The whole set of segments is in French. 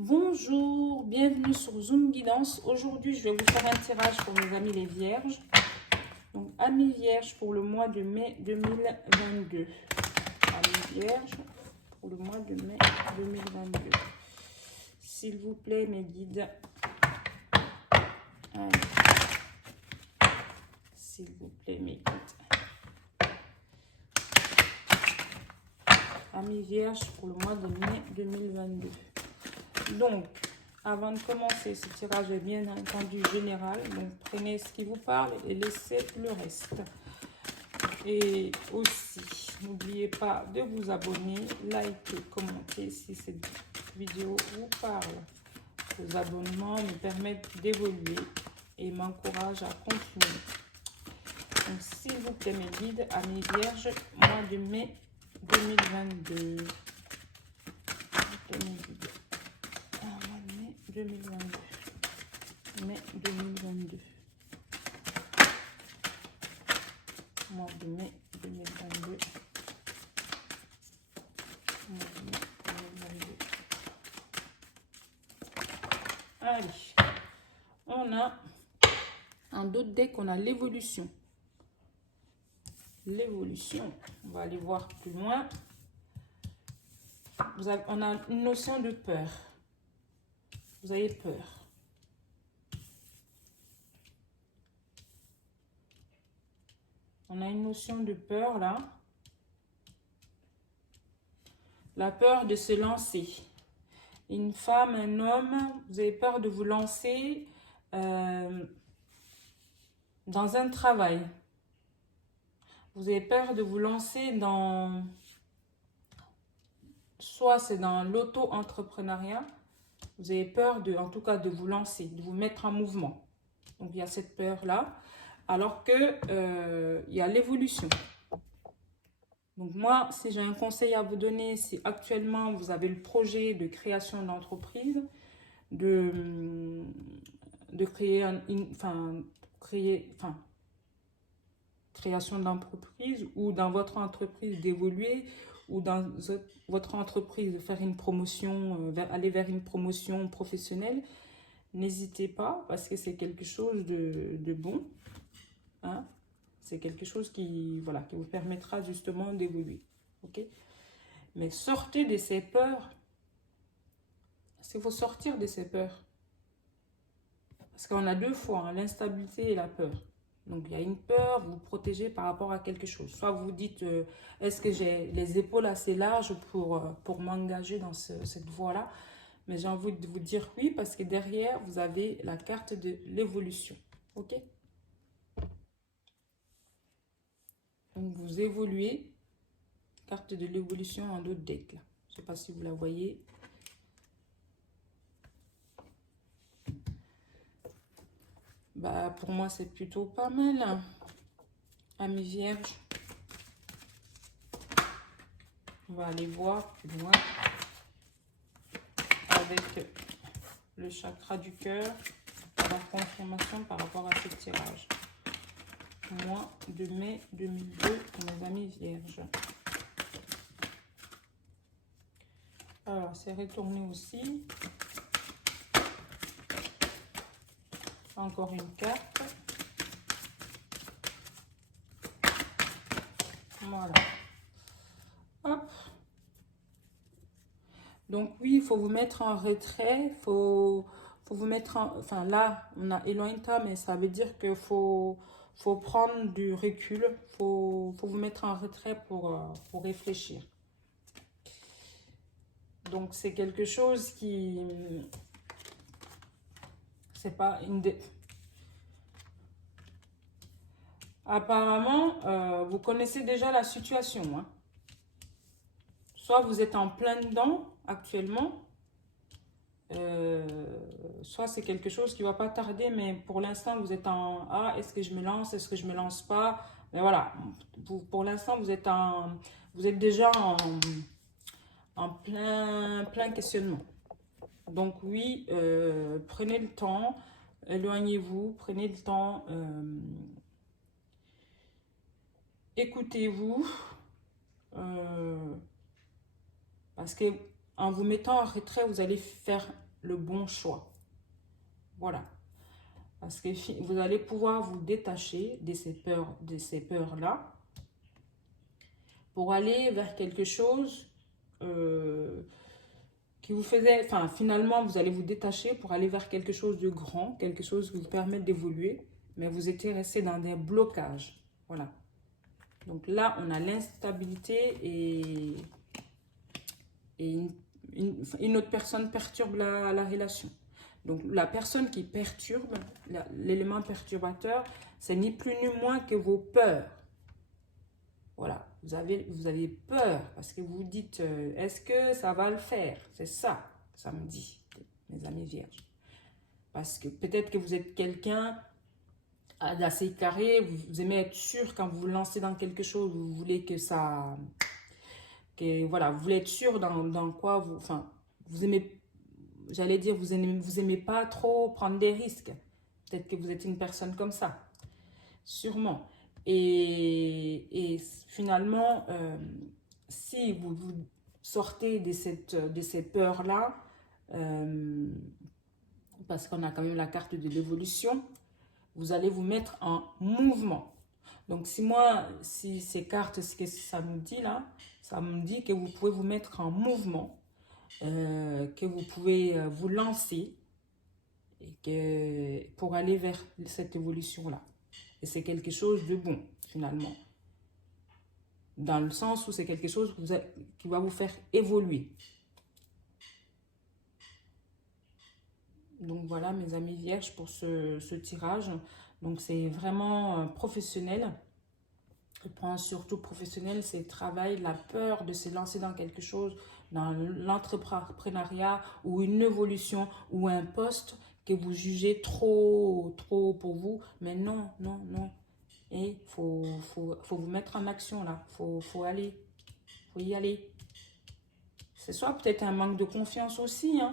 Bonjour, bienvenue sur Zoom Guidance. Aujourd'hui, je vais vous faire un tirage pour mes amis les vierges. Donc, amis vierges pour le mois de mai 2022. Amis vierges pour le mois de mai 2022. S'il vous plaît, mes guides. Allez. S'il vous plaît, mes guides. Amis vierges pour le mois de mai 2022. Donc, avant de commencer, ce tirage est bien entendu général. Donc, prenez ce qui vous parle et laissez le reste. Et aussi, n'oubliez pas de vous abonner, liker, commenter si cette vidéo vous parle. Vos abonnements me permettent d'évoluer et m'encouragent à continuer. Donc, s'il vous plaît, mes guides, amis vierges, mois de mai 2022. 2022. Mai 2022. Mois de mai 2022. Mois de mai 2022. Allez. On a un autre deck, on a l'évolution. L'évolution. On va aller voir plus loin. On a une notion de peur. Vous avez peur. On a une notion de peur là. La peur de se lancer. Une femme, un homme, vous avez peur de vous lancer dans un travail. Vous avez peur de vous lancer dans... Soit c'est dans l'auto-entrepreneuriat. Vous avez peur de, en tout cas, de vous lancer, de vous mettre en mouvement. Donc, il y a cette peur-là. Alors que il y a l'évolution. Donc, moi, si j'ai un conseil à vous donner, si actuellement, vous avez le projet de création d'entreprise, de créer création d'entreprise ou dans votre entreprise d'évoluer ou dans votre entreprise de faire une promotion, aller vers une promotion professionnelle, n'hésitez pas parce que c'est quelque chose de bon. Hein? C'est quelque chose qui vous permettra justement d'évoluer. Ok? Mais sortez de ces peurs. Il faut sortir de ces peurs. Parce qu'on a deux fois, hein, l'instabilité et la peur. Donc, il y a une peur, vous vous protégez par rapport à quelque chose. Soit vous dites, est-ce que j'ai les épaules assez larges pour m'engager dans cette voie-là? Mais j'ai envie de vous dire oui, parce que derrière, vous avez la carte de l'évolution. OK? Donc, vous évoluez. Carte de l'évolution en d'autres decks. Là. Je ne sais pas si vous la voyez. Bah, pour moi, c'est plutôt pas mal. Hein. Amis vierges. On va aller voir plus loin. Avec le chakra du cœur. La confirmation par rapport à ce tirage. Mois de mai 2002 pour mes amis vierges. Alors, c'est retourné aussi. Encore une carte. Voilà. Hop. Donc oui, il faut vous mettre en retrait. Faut vous mettre en... Enfin là, on a éloigné-toi, mais ça veut dire qu'il faut prendre du recul. Faut vous mettre en retrait pour réfléchir. Donc c'est quelque chose qui... C'est pas une... Apparemment, vous connaissez déjà la situation. Hein. Soit vous êtes en plein dedans actuellement, soit c'est quelque chose qui ne va pas tarder, mais pour l'instant, vous êtes en « Ah, est-ce que je me lance? Est-ce que je ne me lance pas ?» Mais voilà, pour l'instant, vous êtes déjà en plein questionnement. Donc oui, prenez le temps, éloignez-vous, prenez le temps, écoutez-vous, parce que en vous mettant en retrait, vous allez faire le bon choix. Voilà. Parce que vous allez pouvoir vous détacher de ces peurs-là pour aller vers quelque chose qui vous faisait... Enfin, finalement, vous allez vous détacher pour aller vers quelque chose de grand, quelque chose qui vous permet d'évoluer, mais vous étiez resté dans des blocages. Voilà. Donc là, on a l'instabilité et une autre personne perturbe la relation. Donc, la personne qui perturbe, l'élément perturbateur, c'est ni plus ni moins que vos peurs. Voilà, vous avez peur parce que vous vous dites, est-ce que ça va le faire? C'est ça me dit, mes amis vierges. Parce que peut-être que vous êtes quelqu'un d'assez carré, vous aimez être sûr quand vous vous lancez dans quelque chose, vous voulez que ça... voilà, vous voulez être sûr dans quoi vous... Enfin, vous aimez... J'allais dire, vous aimez pas trop prendre des risques. Peut-être que vous êtes une personne comme ça. Sûrement. Et finalement, si vous sortez de ces peurs-là, parce qu'on a quand même la carte de l'évolution, vous allez vous mettre en mouvement. Donc, si ces cartes, ce que ça nous dit là, ça me dit que vous pouvez vous mettre en mouvement, que vous pouvez vous lancer et pour aller vers cette évolution-là. Et c'est quelque chose de bon, finalement. Dans le sens où c'est quelque chose qui va vous faire évoluer. Donc voilà, mes amis vierges, pour ce tirage. Donc c'est vraiment professionnel. Le point surtout professionnel, c'est le travail, la peur de se lancer dans quelque chose, dans l'entrepreneuriat ou une évolution ou un poste que vous jugez trop pour vous. Mais non, non, non. Et il faut vous mettre en action là. Faut y aller. C'est soit peut-être un manque de confiance aussi, hein.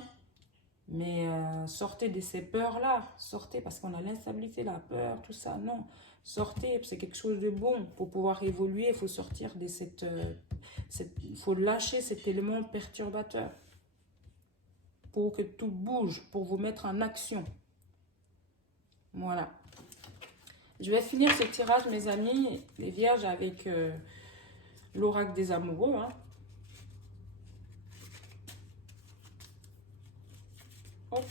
Mais sortez de ces peurs-là. Sortez parce qu'on a l'instabilité, la peur, tout ça. Non. Sortez, c'est quelque chose de bon. Pour pouvoir évoluer, il faut sortir de il faut lâcher cet élément perturbateur. Pour que tout bouge, pour vous mettre en action. Voilà. Je vais finir ce tirage, mes amis, les vierges, avec l'oracle des amoureux. Hein. Hop.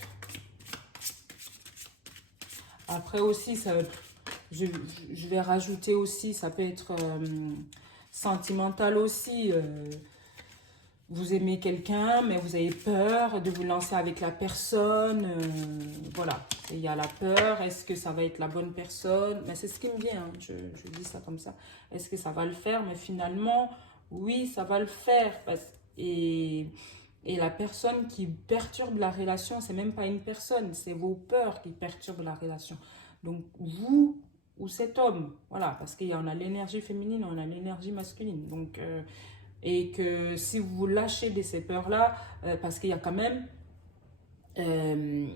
Après aussi, je vais rajouter aussi, ça peut être sentimental aussi. Vous aimez quelqu'un, mais vous avez peur de vous lancer avec la personne. Voilà, il y a la peur. Est-ce que ça va être la bonne personne? Mais c'est ce qui me vient, hein. Je dis ça comme ça. Est-ce que ça va le faire? Mais finalement, oui, ça va le faire. Et la personne qui perturbe la relation, c'est même pas une personne, c'est vos peurs qui perturbent la relation. Donc, vous ou cet homme, voilà, parce qu'il y en a l'énergie féminine, on a l'énergie masculine. Donc, et que si vous lâchez de ces peurs-là, parce qu'il y a quand même, il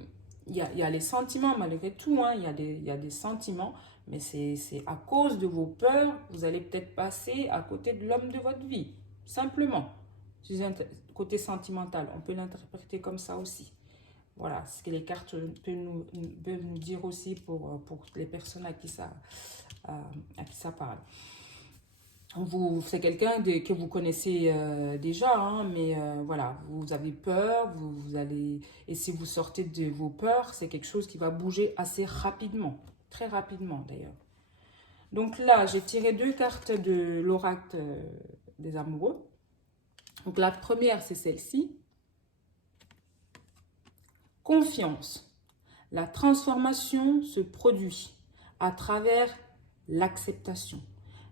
y a les sentiments malgré tout, hein, il y a des sentiments, mais c'est à cause de vos peurs, vous allez peut-être passer à côté de l'homme de votre vie, simplement. Côté sentimental, on peut l'interpréter comme ça aussi. Voilà, ce que les cartes peuvent nous dire aussi pour les personnes à qui ça parle. C'est quelqu'un que vous connaissez déjà, hein, mais voilà, vous avez peur, et si vous sortez de vos peurs, c'est quelque chose qui va bouger assez rapidement, très rapidement d'ailleurs. Donc là, j'ai tiré 2 cartes de l'oracle des amoureux. Donc la première, c'est celle-ci. Confiance. La transformation se produit à travers l'acceptation.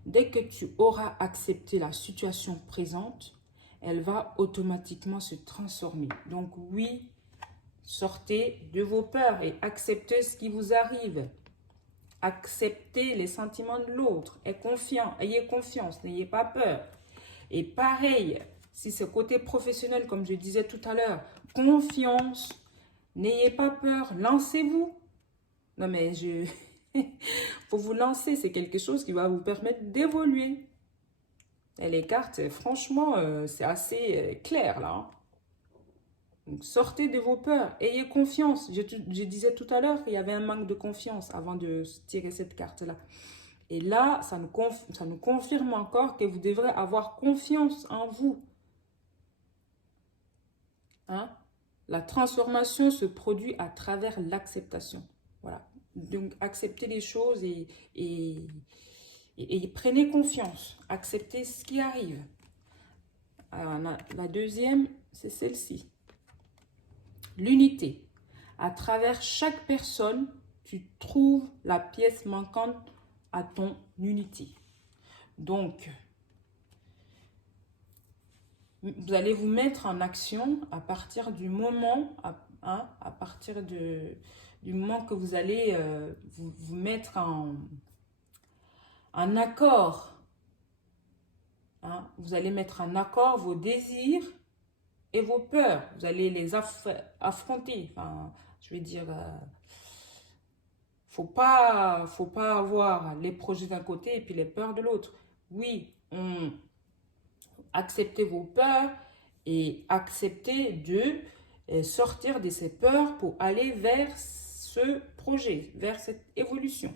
Dès que tu auras accepté la situation présente, elle va automatiquement se transformer. Donc oui, sortez de vos peurs et acceptez ce qui vous arrive. Acceptez les sentiments de l'autre. Ayez confiance, n'ayez pas peur. Et pareil, si c'est côté professionnel, comme je disais tout à l'heure, confiance, n'ayez pas peur, lancez-vous. Non mais faut vous lancer, c'est quelque chose qui va vous permettre d'évoluer. Et les cartes, franchement, c'est assez clair là. Hein. Donc, sortez de vos peurs, ayez confiance. Je disais tout à l'heure qu'il y avait un manque de confiance avant de tirer cette carte-là. Et là, ça nous confirme encore que vous devrez avoir confiance en vous. Hein? La transformation se produit à travers l'acceptation. Voilà. Donc, acceptez les choses et prenez confiance. Acceptez ce qui arrive. Alors, la deuxième, c'est celle-ci. L'unité. À travers chaque personne, tu trouves la pièce manquante à ton unité. Donc, vous allez vous mettre en action à partir du moment, à partir du moment que vous allez vous mettre en accord. Hein, vous allez mettre en accord vos désirs et vos peurs. Vous allez les affronter. Enfin, je vais dire, faut pas avoir les projets d'un côté et puis les peurs de l'autre. Oui, acceptez vos peurs et acceptez de sortir de ces peurs pour aller vers ce projet, vers cette évolution.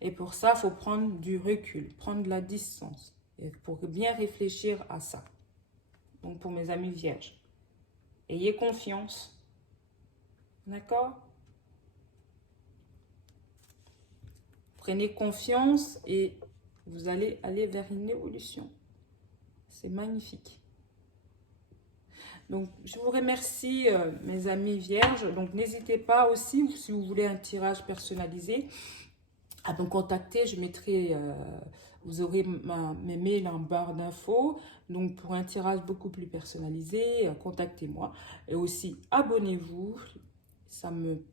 Et pour ça, il faut prendre du recul, prendre de la distance pour bien réfléchir à ça. Donc, pour mes amis vierges, ayez confiance. D'accord? Prenez confiance et vous allez aller vers une évolution. C'est magnifique. Donc, je vous remercie, mes amis vierges. Donc, n'hésitez pas aussi, si vous voulez un tirage personnalisé, à me contacter. Je mettrai, vous aurez mes mails en barre d'infos. Donc, pour un tirage beaucoup plus personnalisé, contactez-moi. Et aussi, abonnez-vous. Ça me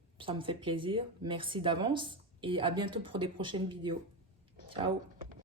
fait plaisir. Merci d'avance. Et à bientôt pour des prochaines vidéos. Ciao.